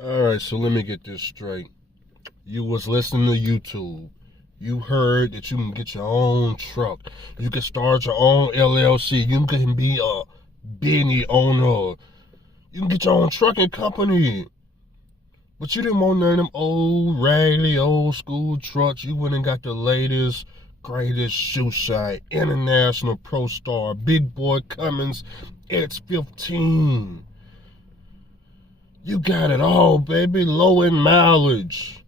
All right, so let me get this straight. You was listening to YouTube. You heard that you can get your own truck. You can start your own LLC. You can be a business owner. You can get your own trucking company. But you didn't want none of them old, raggedy, old school trucks. You went and got the latest, greatest shoe shine, International Pro Star, Big Boy Cummins X15. You got it all, baby. Low in mileage.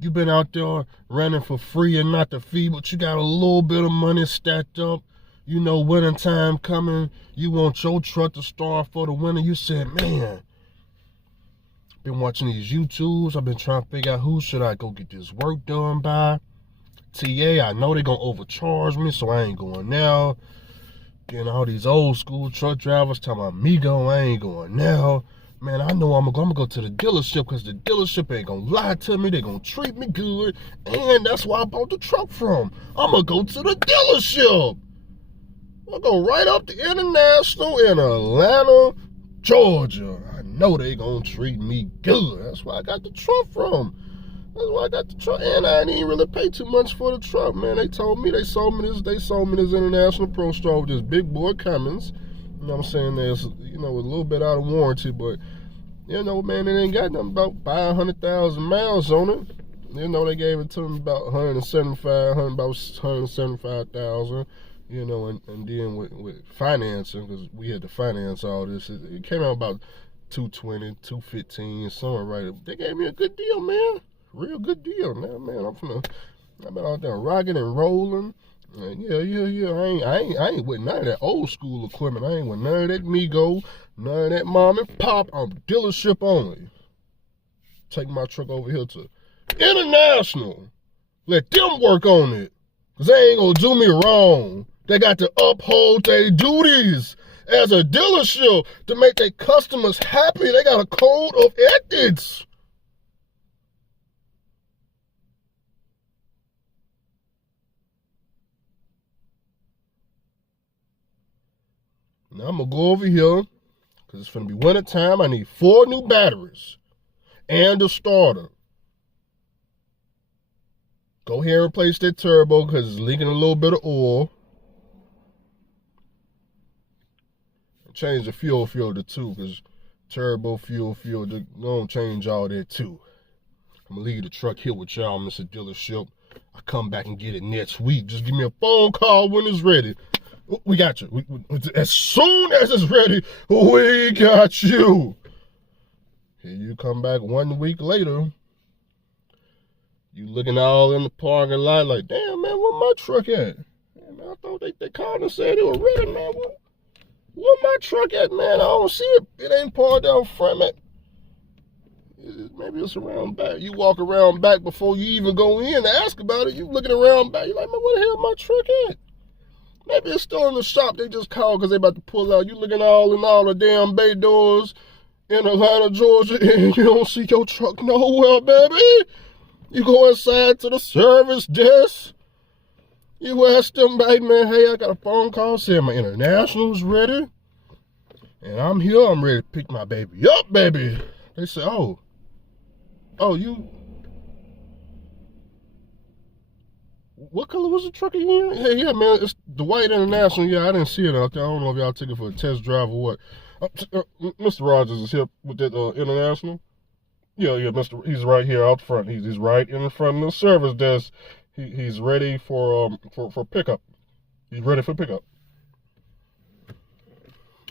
You been out there running for free and not the fee, but you got a little bit of money stacked up. You know, winter time coming. You want your truck to start for the winter. You said, man, been watching these YouTubes. I've been trying to figure out who should I go get this work done by. TA, I know they gonna overcharge me, so I ain't going now. Getting all these old school truck drivers telling about me going, I ain't going now. Man, I know I'm gonna go to the dealership because the dealership ain't gonna lie to me. They gonna treat me good, and that's where I bought the truck from. I'm gonna go to the dealership. I'll go right up to International in Atlanta, Georgia. I know they gonna treat me good. That's where I got the truck from. That's why I got the truck, and I didn't even really pay too much for the truck, man. They sold me this International Pro Star with this Big Boy Cummins. You know what I'm saying? There's, you know, a little bit out of warranty, but, you know, man, it ain't got nothing about 500,000 miles on it. You know, they gave it to me about 175,000, you know, and then with financing, because we had to finance all this, it came out about 220, 215, somewhere right. They gave me a good deal, man. Real good deal, man. I've been out there rocking and rolling. And yeah. I ain't with none of that old school equipment. I ain't with none of that Migo, none of that mom and pop. I'm dealership only. Take my truck over here to International. Let them work on it. Cause they ain't gonna do me wrong. They got to uphold their duties as a dealership to make their customers happy. They got a code of ethics. Now I'm gonna go over here, because it's gonna be winter time. I need 4 new batteries and a starter. Go here and replace that turbo because it's leaking a little bit of oil. Change the fuel filter too, because turbo fuel filter, gonna change all that too. I'm gonna leave the truck here with y'all, Mr. Dealership. I come back and get it next week. Just give me a phone call when it's ready. We got you. As soon as it's ready, we got you. Here you come back 1 week later. You looking all in the parking lot like, damn, man, where my truck at? Man, I thought they called and said it was ready, man. Where my truck at, man? I don't see it. It ain't parked out front, man. Maybe it's around back. You walk around back before you even go in to ask about it. You looking around back. You like, man, where the hell my truck at? Maybe it's still in the shop. They just called because they about to pull out. You looking all in all the damn bay doors in Atlanta, Georgia, and you don't see your truck nowhere, baby. You go inside to the service desk. You ask them, hey, man, hey, I got a phone call saying my International's ready. And I'm here. I'm ready to pick my baby up, baby. They say, oh, you... What color was the truck again? Hey, yeah, man, it's the white International. Yeah, I didn't see it out there. I don't know if y'all took it for a test drive or what. Mr. Rogers is here with that International. Yeah, he's right here out front. He's right in front of the service desk. He's ready for pickup. He's ready for pickup.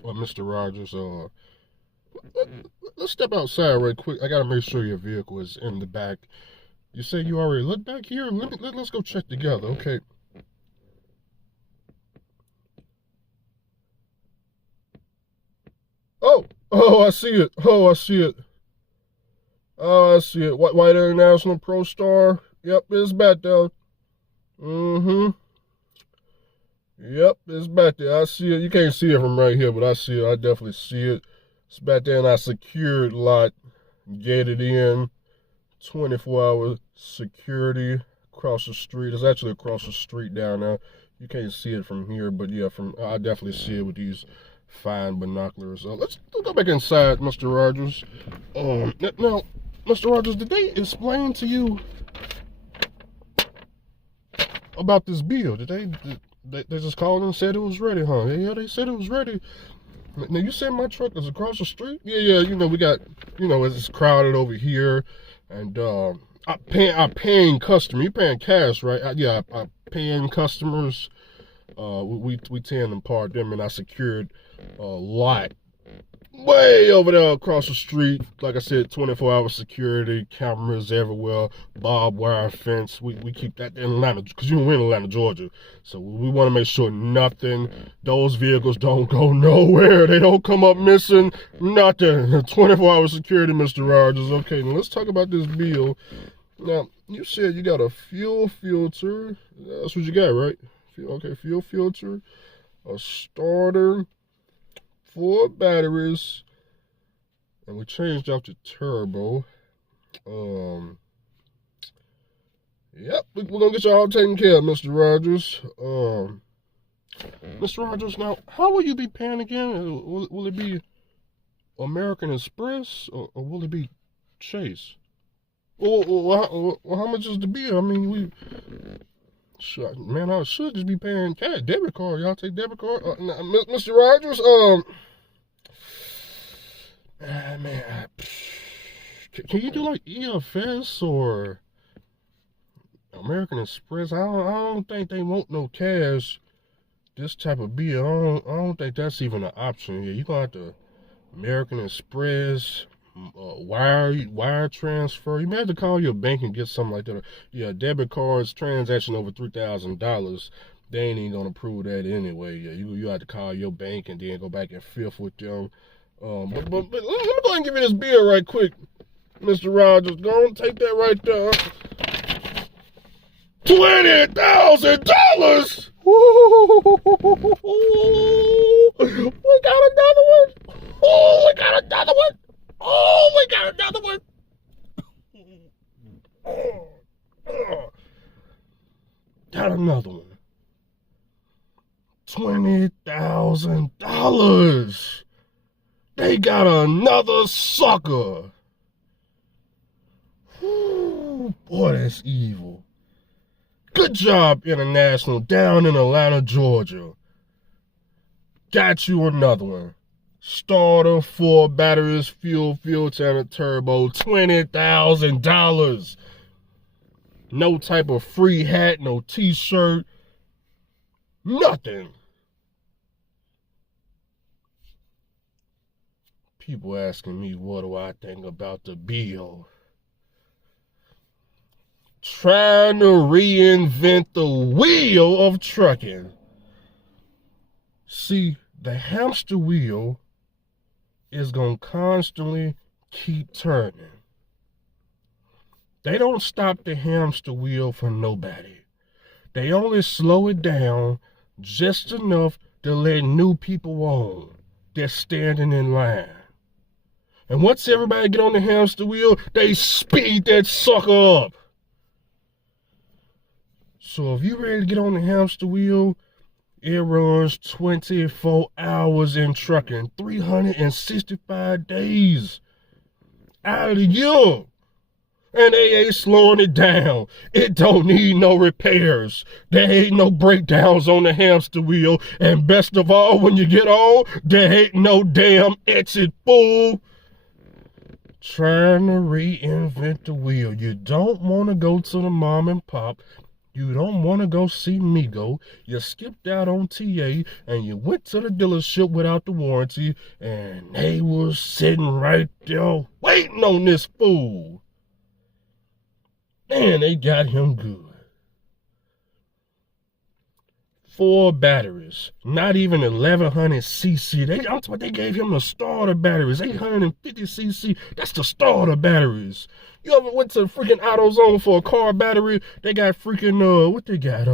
Mr. Rogers, let's step outside right quick. I gotta make sure your vehicle is in the back. You say you already looked back here? Let's go check together, okay? Oh, I see it. Oh, I see it. Oh, I see it. White International Pro Star. Yep, it's back there. Mm-hmm. Yep, it's back there. I see it. You can't see it from right here, but I see it. I definitely see it. It's back there in our secured lot. Gated in. 24-hour security across the street. It's actually across the street down there. You can't see it from here, but yeah, I definitely see it with these fine binoculars. Let's go back inside, Mr. Rogers. Now, Mr. Rogers, did they explain to you about this bill? Did they just called and said it was ready, huh? Yeah, they said it was ready. Now, you said my truck is across the street? Yeah, we got, it's crowded over here. And I paying customer. You paying cash, right? I paying customers. We tend to part them, and I secured a lot way over there across the street. Like I said, 24-hour security, cameras everywhere, barbed wire fence. We keep that in Atlanta, because we're in Atlanta, Georgia. So we want to make sure those vehicles don't go nowhere. They don't come up missing, nothing. 24-hour security, Mr. Rogers. Okay, now let's talk about this bill. Now, you said you got a fuel filter. That's what you got, right? Okay, fuel filter, a starter, 4 batteries, and we changed out the turbo. Yep, we're gonna get y'all taken care of, Mr. Rogers. Mr. Rogers, now, how will you be paying again? Will it be American Express, or will it be Chase? Well, how much is the bill? I mean, I should just be paying cash. Debit card. Y'all take debit card? Mr. Rogers, can you do like EFS or American Express? I don't think they want no cash. This type of bill, I don't think that's even an option here. You gonna have to American Express, wire transfer. You may have to call your bank and get something like that. Yeah, debit cards, transaction over $3,000. They ain't even gonna approve that anyway. Yeah, you have to call your bank and then go back and fifth with them. But let me go ahead and give you this bill right quick, Mr. Rogers. Go and take that right there. $20,000. We got another one. Oh, we got another one. Oh, we got another one. Got another one. $20,000. They got another sucker. Whew, boy, that's evil. Good job, International, down in Atlanta, Georgia. Got you another one. Starter, 4 batteries, fuel filter, and a turbo. $20,000. No type of free hat, no t-shirt, nothing. People asking me, what do I think about the bill? Trying to reinvent the wheel of trucking. See, the hamster wheel is going to constantly keep turning. They don't stop the hamster wheel for nobody. They only slow it down just enough to let new people on that's standing in line. And once everybody get on the hamster wheel, they speed that sucker up. So if you're ready to get on the hamster wheel, it runs 24 hours in trucking, 365 days out of the year. And they ain't slowing it down. It don't need no repairs. There ain't no breakdowns on the hamster wheel. And best of all, when you get on, there ain't no damn exit, fool. Trying to reinvent the wheel. You don't want to go to the mom and pop. You don't want to go see Migo. You skipped out on TA and you went to the dealership without the warranty, and they was sitting right there waiting on this fool. And they got him good. 4 batteries, not even 1100 cc. That's what they gave him, the starter batteries, 850 cc. That's the starter batteries. You ever went to freaking AutoZone for a car battery? They got freaking, what they got?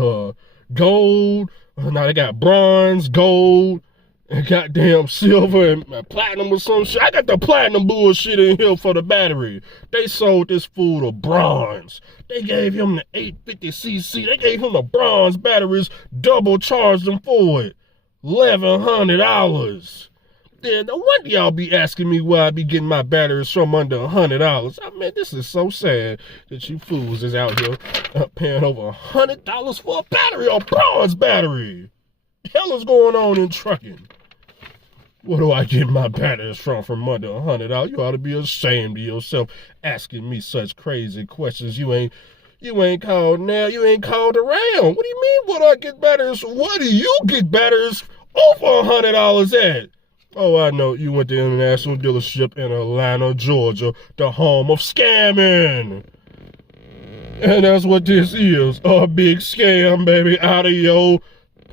Gold. Now they got bronze, gold, and goddamn silver and platinum or some shit. I got the platinum bullshit in here for the battery. They sold this fool the bronze. They gave him the 850cc. They gave him the bronze batteries, double charged them for it. $1,100. Yeah, no wonder y'all be asking me where I be getting my batteries from under $100. I mean, this is so sad that you fools is out here paying over $100 for a battery, a bronze battery. The hell is going on in trucking? Where do I get my batteries from under $100? You ought to be ashamed of yourself asking me such crazy questions. You ain't called now. You ain't called around. What do you mean? What do I get batteries? What do you get batteries over $100 at? Oh, I know. You went to International Dealership in Atlanta, Georgia, the home of scamming. And that's what this is. A big scam, baby, out of your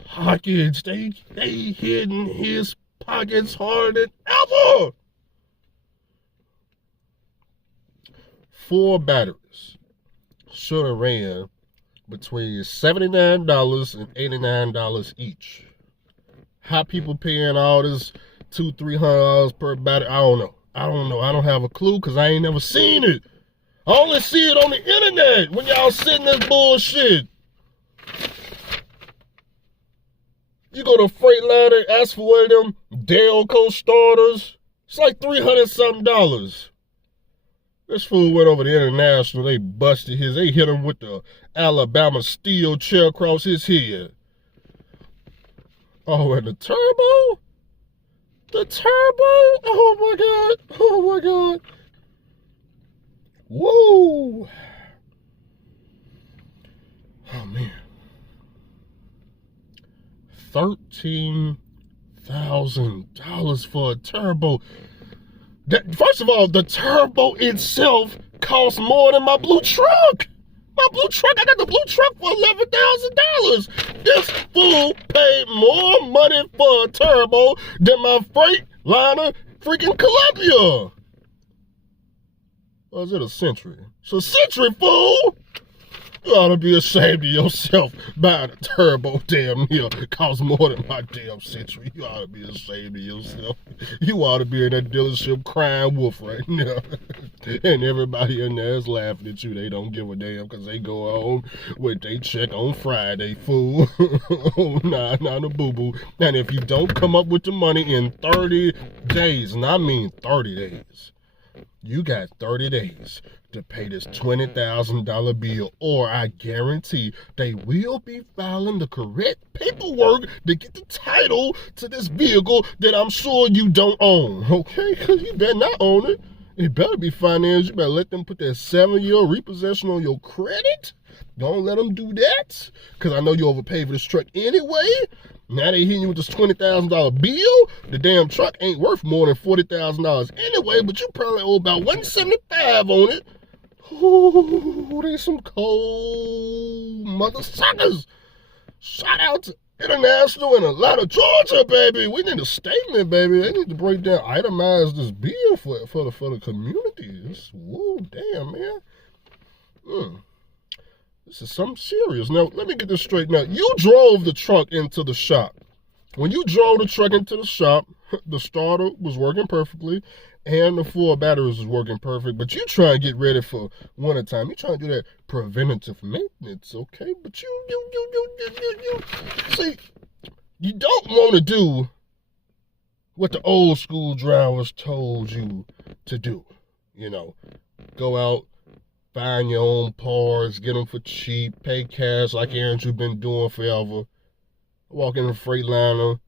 pockets. They hitting his pockets harder than ever. 4 batteries should have ran between $79 and $89 each. How people paying all this $200-$300 per battery? I don't know. I don't have a clue because I ain't never seen it. I only see it on the internet when y'all sitting this bullshit. You go to Freightliner, ask for one of them Delco starters. It's like $300-something. This fool went over to International. They hit him with the Alabama steel chair across his head. Oh, and the turbo? The turbo? Oh my God. Oh my God. Whoa. Oh man. $13,000 for a turbo. First of all, the turbo itself costs more than my blue truck. My blue truck, I got the blue truck for $11,000. This fool paid more money for a turbo than my Freightliner freaking Columbia. Or is it a Century? It's a Century, fool. You ought to be ashamed of yourself buying a turbo damn near costs more than my damn Century. You ought to be ashamed of yourself. You ought to be in that dealership crying wolf right now. And everybody in there is laughing at you. They don't give a damn because they go on with they check on Friday, fool. Nah, no boo-boo. And if you don't come up with the money in 30 days, and I mean 30 days, you got 30 days to pay this $20,000 bill, or I guarantee they will be filing the correct paperwork to get the title to this vehicle that I'm sure you don't own, okay? Because you better not own it. It better be financed. You better let them put that 7-year repossession on your credit. Don't let them do that, because I know you overpaid for this truck anyway. Now they hitting you with this $20,000 bill. The damn truck ain't worth more than $40,000 anyway, but you probably owe about $175 on it. Ooh, they some cold mother suckers. Shout out to International in Atlanta, Georgia, baby. We need a statement, baby. They need to break down, itemize this bill for the community. Whoa, damn, man. This is something serious. Now, let me get this straight. Now, you drove the truck into the shop. When you drove the truck into the shop, the starter was working perfectly, and the 4 batteries was working perfect. But you try and get ready for winter time. You try to do that preventative maintenance, okay? But you see, you don't want to do what the old school drivers told you to do. You know, go out, find your own parts, get them for cheap, pay cash like Aaron's you've been doing forever. Walk in the Freightliner,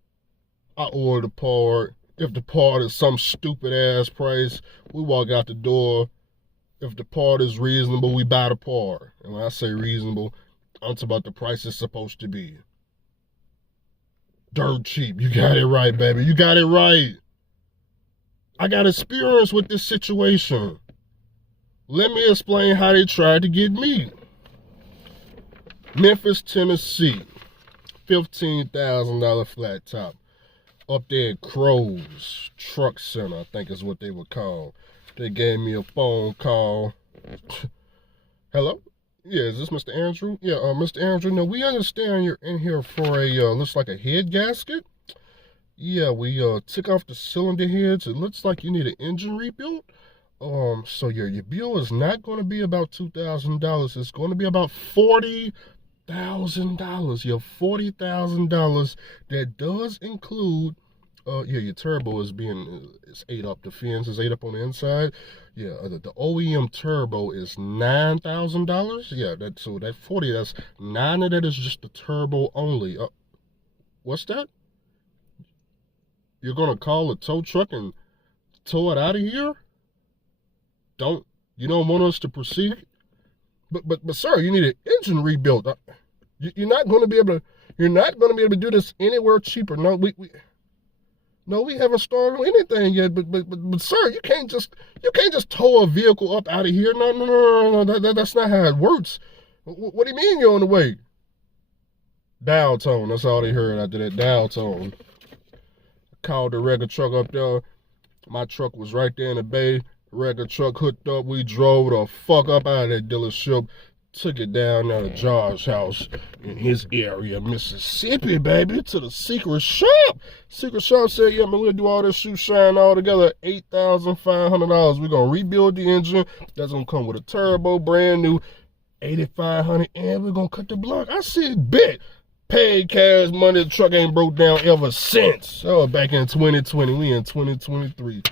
I order the part. If the part is some stupid ass price, we walk out the door. If the part is reasonable, we buy the part. And when I say reasonable, I'm talking about the price it's supposed to be. Dirt cheap. You got it right, baby. You got it right. I got experience with this situation. Let me explain how they tried to get me. Memphis, Tennessee. $15,000 flat top. Up there at Crow's Truck Center, I think is what they were called. They gave me a phone call. Hello? Yeah, is this Mr. Andrew? Yeah, Mr. Andrew, no, we understand you're in here for a, looks like a head gasket. Yeah, we took off the cylinder heads. It looks like you need an engine rebuild. So your bill is not going to be about $2,000. It's going to be about $40,000. $40,000. Your $40,000 that does include, yeah, your turbo is it's ate up. The fins is ate up on the inside. Yeah, the OEM turbo is $9,000. Yeah, so that 40, that's 9 of that is just the turbo only. What's that? You're gonna call a tow truck and tow it out of here? You don't want us to proceed? But sir, you need an engine rebuild. You're not going to be able to do this anywhere cheaper. No, we haven't started anything yet. But sir, you can't just tow a vehicle up out of here. No. That's not how it works. What do you mean you're on the way? Dial tone. That's all they heard after that. Dial tone. Called the record truck up there. My truck was right there in the bay. Record truck hooked up. We drove the fuck up out of that dealership. Took it down there to Josh's house in his area, Mississippi, baby, to the secret shop. Secret shop said, yeah, man, we're going to do all this shoe shine all together, $8,500. We're going to rebuild the engine. That's going to come with a turbo, brand new, $8,500, and we're going to cut the block. I said, bet. Paid cash money. The truck ain't broke down ever since. Oh, back in 2020. We in 2023.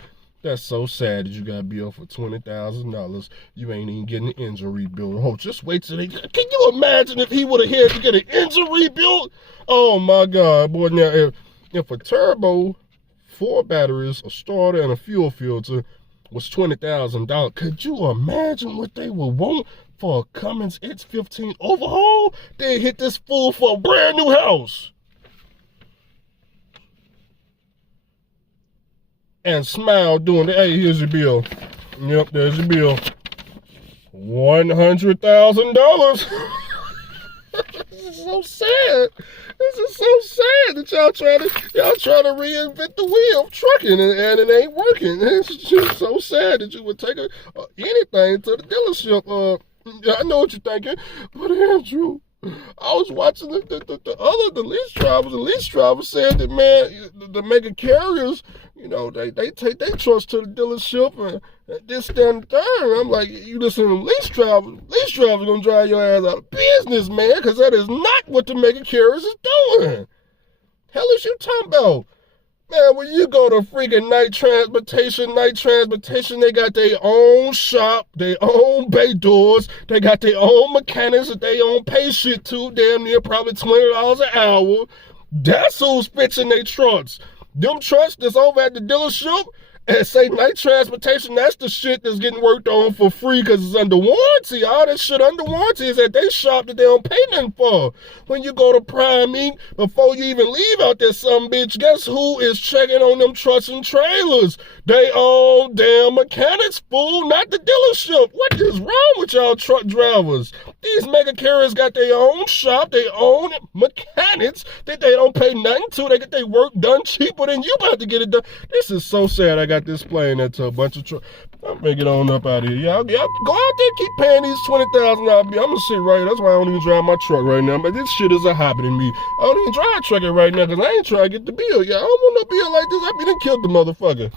That's so sad that you got billed for $20,000. You ain't even getting the engine rebuilt. Oh, just wait till can you imagine if he would have had to get an engine rebuilt? Oh my God, boy. Now, if a turbo, 4 batteries, a starter, and a fuel filter was $20,000, could you imagine what they would want for a Cummins X15 overhaul? They hit this fool for a brand new house. And smile doing it. Hey, here's your bill. Yep, there's your bill. $100,000. This is so sad. This is so sad that y'all trying to reinvent the wheel of trucking and it ain't working. It's just so sad that you would take anything to the dealership. I know what you're thinking, but Andrew, I was watching the lease drivers. The lease drivers said that, man, the mega carriers, you know, they take their trucks to the dealership and this, that, and the third. I'm like, you listen to lease drivers. Lease drivers gonna drive your ass out of business, man, because that is not what the mega carriers is doing. Hell is you talking about? Man, when you go to freaking night transportation, they got their own shop, their own bay doors, they got their own mechanics that they own pay shit to, damn near probably $20 an hour. That's who's fixing their trucks. Them trucks that's over at the dealership and say night transportation, that's the shit that's getting worked on for free because it's under warranty. All that shit under warranty is at they shop that they don't pay nothing for. When you go to Prime Inc., before you even leave out there, some bitch, guess who is checking on them trucks and trailers? They own damn mechanics, fool, not the dealership. What is wrong with y'all truck drivers? These mega carriers got their own shop, their own mechanics that they don't pay nothing to. They get their work done cheaper than you about to get it done. This is so sad. I got this playing that to a bunch of trucks. I'm gonna get on up out of here. Yeah, go out there, keep paying these $20,000. I'm gonna sit right here. That's why I don't even drive my truck right now. But this shit is a hobby to me. I don't even drive a truck right now because I ain't trying to get the bill. Yeah, I don't want no bill like this. I be done killed the motherfucker.